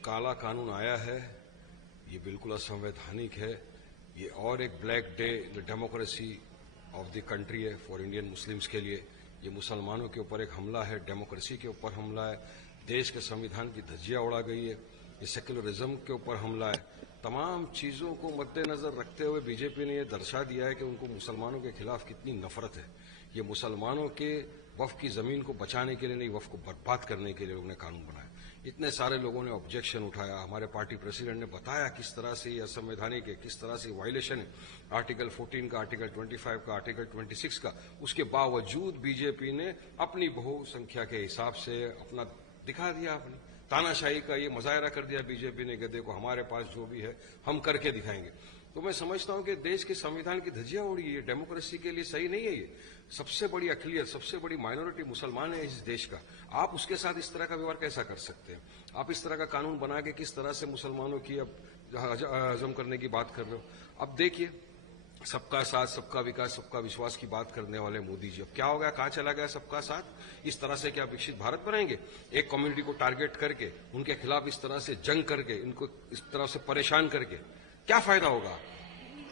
काला कानून आया है ये बिल्कुल असंवैधानिक है। ये और एक black day in the democracy of the country है फॉर इंडियन मुस्लिम्स के लिए। ये मुसलमानों के ऊपर एक हमला है, डेमोक्रेसी के ऊपर हमला है, देश के संविधान की धज्जियां उड़ा गई है, ये सेक्युलरिज्म के ऊपर हमला है। तमाम चीजों को मद्देनजर रखते हुए बीजेपी ने यह दर्शा दिया है कि उनको मुसलमानों के खिलाफ कितनी नफरत है। ये मुसलमानों के वक्फ की जमीन को बचाने के लिए नहीं, वक्फ को बर्बाद करने के लिए उन्होंने कानून बनाया। इतने सारे लोगों ने ऑब्जेक्शन उठाया, हमारे पार्टी प्रेसिडेंट ने बताया किस तरह से ये असंवैधानिक है, किस तरह से वायलेशन है आर्टिकल 14 का, आर्टिकल 25 का, आर्टिकल 26 का। उसके बावजूद बीजेपी ने अपनी बहुसंख्या के हिसाब से अपना दिखा दिया, अपनी तानाशाही का ये मुजाहरा कर दिया बीजेपी ने कि देखो हमारे पास जो भी है हम करके दिखाएंगे। तो मैं समझता हूं कि देश के संविधान की धज्जियां उड़ी, ये डेमोक्रेसी के लिए सही नहीं है। ये सबसे बड़ी अकलियत, सबसे बड़ी माइनॉरिटी मुसलमान है इस देश का। आप उसके साथ इस तरह का व्यवहार कैसा कर सकते हैं? आप इस तरह का कानून बना के किस तरह से मुसलमानों की अब हजम करने की बात कर रहे हो? अब देखिए, सबका साथ, सबका विकास, सबका विश्वास की बात करने वाले मोदी जी, अब क्या हो गया, कहां चला गया सबका साथ? इस तरह से क्या विकसित भारत बनाएंगे? एक कम्युनिटी को टारगेट करके, उनके खिलाफ इस तरह से जंग करके, इनको इस तरह से परेशान करके क्या फायदा होगा?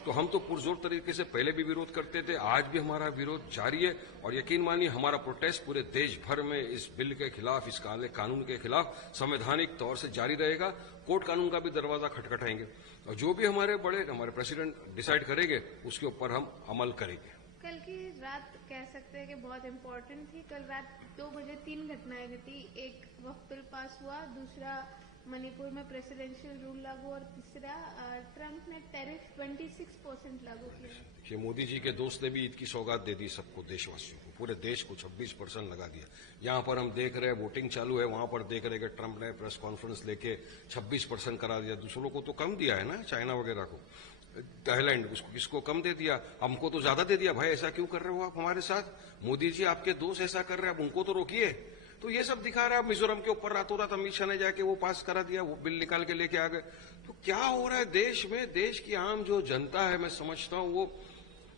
तो हम तो पुरजोर तरीके से पहले भी विरोध करते थे, आज भी हमारा विरोध जारी है। और यकीन मानिए हमारा प्रोटेस्ट पूरे देश भर में इस बिल के खिलाफ, इस काले कानून के खिलाफ संवैधानिक तौर से जारी रहेगा। कोर्ट कानून का भी दरवाजा खटखटाएंगे और जो भी हमारे प्रेसिडेंट डिसाइड करेंगे उसके ऊपर हम अमल करेंगे। कल की रात कह सकते हैं कि बहुत इम्पोर्टेंट थी। कल रात 2 बजे 3 घटनाएं घटी। एक वक्फ बिल पास हुआ, दूसरा मणिपुर में प्रेसिडेंशियल रूल लागू और तीसरा ट्रंप ने टैरिफ 26% लागू किया। कि मोदी जी के दोस्त ने भी ईद की सौगात दे दी सबको, देशवासियों को, पूरे देश को 26% लगा दिया। यहां पर हम देख रहे हैं वोटिंग चालू है, वहां पर देख रहे हैं कि ट्रंप ने प्रेस कॉन्फ्रेंस लेके 26% करा दिया। दूसरों को तो कम दिया है ना, चाइना वगैरह को, थाईलैंड, उसको किसको कम दे दिया, हमको तो ज्यादा दे दिया। भाई ऐसा क्यों कर रहे हो आप हमारे साथ? मोदी जी आपके दोस्त ऐसा कर रहे हैं, अब उनको तो रोकिए। तो ये सब दिखा रहा है। मिजोरम के ऊपर रातों रात अमित शाह ने जाके वो पास करा दिया, वो बिल निकाल के लेके आ गए। तो क्या हो रहा है देश में? देश की आम जो जनता है, मैं समझता हूं वो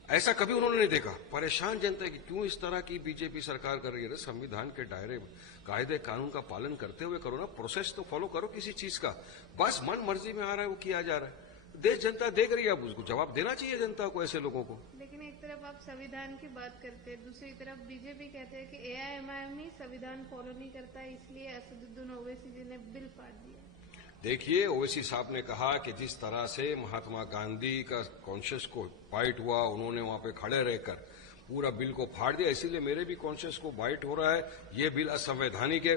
ऐसा कभी उन्होंने नहीं देखा। परेशान जनता है कि क्यों इस तरह की बीजेपी सरकार कर रही है। संविधान के दायरे, कायदे कानून का पालन करते हुए करो ना, प्रोसेस तो फॉलो करो किसी चीज का। बस मन मर्जी में आ रहा है वो किया जा रहा है। देश जनता देख रही है, अब उसको जवाब देना चाहिए जनता को, ऐसे लोगों को। लेकिन एक तरफ आप संविधान की बात करते हैं, दूसरी तरफ बीजेपी कहते हैं कि एआईएमआईएम ही संविधान फॉलो नहीं करता, इसलिए असदुद्दीन ओवैसी जी ने बिल फाड़ दिया। देखिए, ओवैसी साहब ने कहा कि जिस तरह से महात्मा गांधी का कॉन्शियस को बाइट हुआ, उन्होंने वहां पे खड़े रहकर पूरा बिल को फाड़ दिया, इसीलिए मेरे भी कॉन्शियस को बाइट हो रहा है। ये बिल असंवैधानिक है।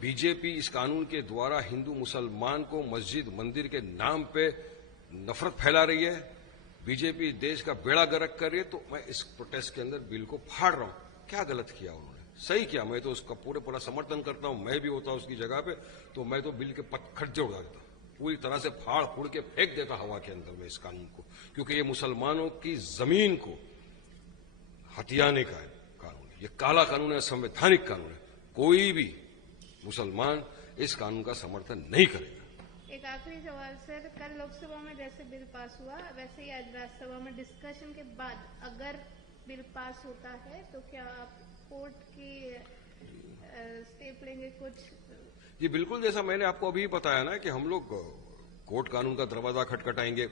बीजेपी इस कानून के द्वारा हिंदू मुसलमान को मस्जिद मंदिर के नाम पे नफरत फैला रही है। बीजेपी देश का बेड़ा गर्क कर रही है। तो मैं इस प्रोटेस्ट के अंदर बिल को फाड़ रहा हूं। क्या गलत किया उन्होंने? सही किया। मैं तो उसका पूरा समर्थन करता हूं। मैं भी होता उसकी जगह पे तो मैं तो बिल के खड्डे उड़ा देता, पूरी तरह से फाड़ फूड़ के फेंक देता हवा के अंदर में इस कानून को, क्योंकि ये मुसलमानों की जमीन को हथियाने का कानून है। ये काला कानून है, संवैधानिक कानून है। कोई भी मुसलमान इस कानून का समर्थन नहीं करेगा। एक आखिरी सवाल सर, कल लोकसभा में जैसे बिल पास हुआ वैसे ही आज राज्यसभा में डिस्कशन के बाद अगर बिल पास होता है तो क्या आप कोर्ट की स्टेप लेंगे कुछ? जी बिल्कुल, जैसा मैंने आपको अभी बताया ना कि हम लोग कोर्ट कानून का दरवाजा खटखटाएंगे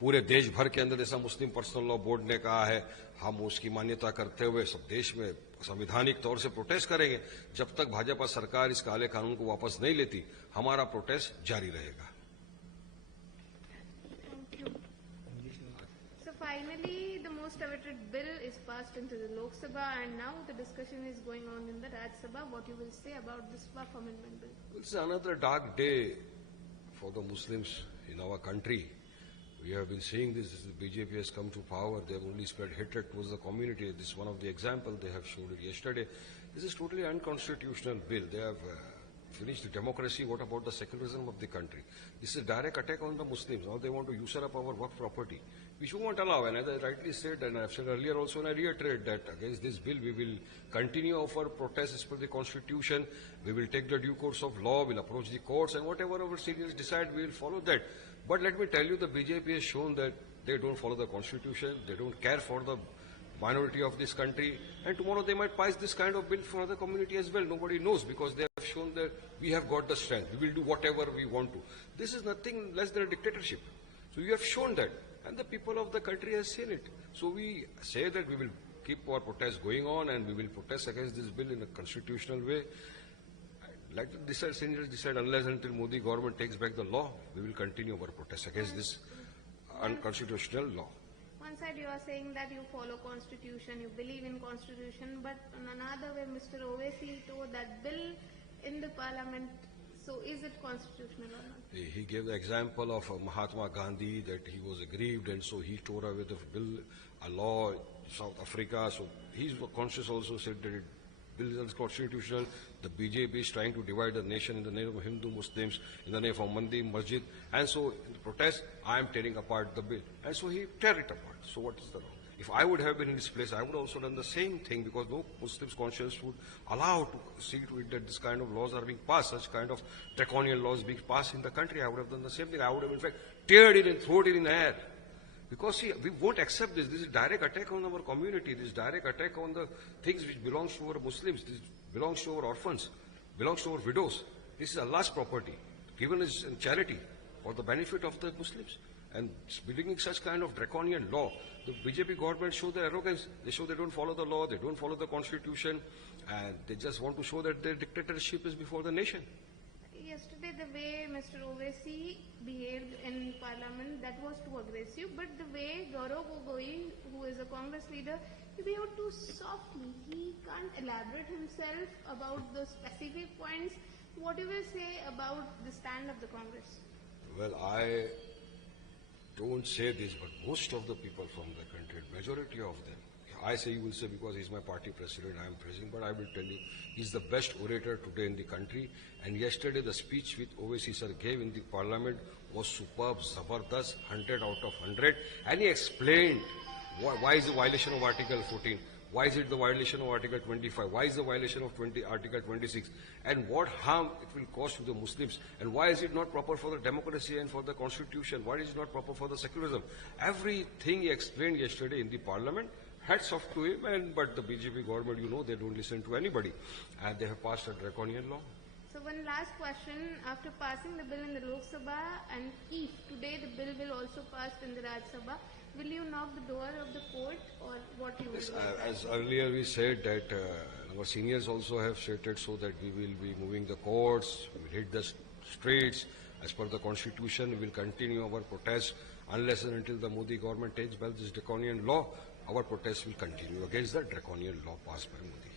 पूरे देश भर के अंदर। जैसा मुस्लिम पर्सनल लॉ बोर्ड ने कहा है, हम उसकी मान्यता करते हुए सब देश में संवैधानिक तौर से प्रोटेस्ट करेंगे। जब तक भाजपा सरकार इस काले कानून को वापस नहीं लेती, हमारा प्रोटेस्ट जारी रहेगा। Finally, the most awaited bill is passed into the Lok Sabha, and now the discussion is going on in the Rajya Sabha. What you will say about this Waqf Amendment Bill? It's another dark day for the Muslims in our country. We have been seeing this. The BJP has come to power. They have only spread hatred towards the community. This is one of the examples. They have showed it yesterday. This is totally unconstitutional bill. They have finished the democracy. What about the secularism of the country? This is a direct attack on the Muslims. Now they want to usurp our work property, which we won't allow. And as I rightly said, and I've said earlier also, and I reiterate that against this bill, we will continue our protests as per the Constitution. We will take the due course of law. We'll approach the courts, and whatever our seniors decide, we will follow that. But let me tell you, the BJP has shown that they don't follow the Constitution. They don't care for the minority of this country. And tomorrow they might pass this kind of bill for other community as well. Nobody knows, because they have shown shown that we have got the strength. We will do whatever we want to. This is nothing less than a dictatorship. So you have shown that, and the people of the country has seen it. So we say that we will keep our protest going on, and we will protest against this bill in a constitutional way. Like the seniors decide, unless until Modi government takes back the law, we will continue our protest against this unconstitutional law. One side you are saying that you follow constitution, you believe in constitution, but on another way Mr. Owaisi told that bill in the parliament, so is it constitutional or not? He gave the example of Mahatma Gandhi, that he was aggrieved and so he tore away the bill, a law, South Africa, so he's conscious also said that bill is unconstitutional. The BJP is trying to divide the nation in the name of Hindu Muslims, in the name of Mandir, Masjid, and so in the protest, I am tearing apart the bill. And so he tear it apart. So what is the wrong? If I would have been in his place, I would also done the same thing, because no Muslim's conscience would allow to see to it that this kind of laws are being passed, such kind of draconian laws being passed in the country. I would have done the same thing. I would have in fact teared it and thrown it in the air. Because see, we won't accept this. This is direct attack on our community. This is direct attack on the things which belongs to our Muslims. This belongs to our orphans, belongs to our widows. This is Allah's property, given as in charity for the benefit of the Muslims. And bringing such kind of draconian law, the BJP government show their arrogance. They show they don't follow the law, they don't follow the constitution, and they just want to show that their dictatorship is before the nation. Yesterday, the way Mr. Owaisi behaved in Parliament, that was too aggressive. But the way Gaurav Gogoi, who is a Congress leader, he behaved too softly. He can't elaborate himself about the specific points. What do you will say about the stand of the Congress? Well, I don't say this, but most of the people from the country, majority of them, I say, you will say because he's my party president, I am president, but I will tell you, he's the best orator today in the country. And yesterday the speech which Owaisi sir gave in the parliament was superb, zabardast, 100 out of 100. And he explained why is the violation of Article 14, why is it the violation of Article 25, why is the violation of Article 26, and what harm it will cause to the Muslims, and why is it not proper for the democracy and for the constitution, why is it not proper for the secularism. Everything he explained yesterday in the parliament. Hats off to him, but the BJP government, you know, they don't listen to anybody. And they have passed a draconian law. So one last question. After passing the bill in the Lok Sabha, and if today the bill will also pass in the Raj Sabha, will you knock the door of the court, or what you will do? As earlier we said that our seniors also have stated so that we will be moving the courts, we will hit the streets. As per the constitution, we will continue our protest unless and until the Modi government takes back this draconian law. Our protest will continue against the draconian law passed by Modi.